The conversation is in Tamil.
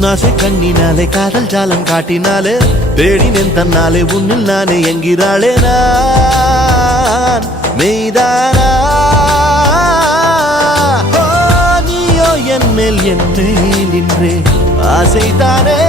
உன்னாசை கண்ணினாலே காதல் ஜாலம் காட்டினாலே தேடினேன் தன்னாலே உன்னில் நானே என்கிறாளே நான் மெய்தானா நீயோ என் மேல் நின்றே ஆசைதானே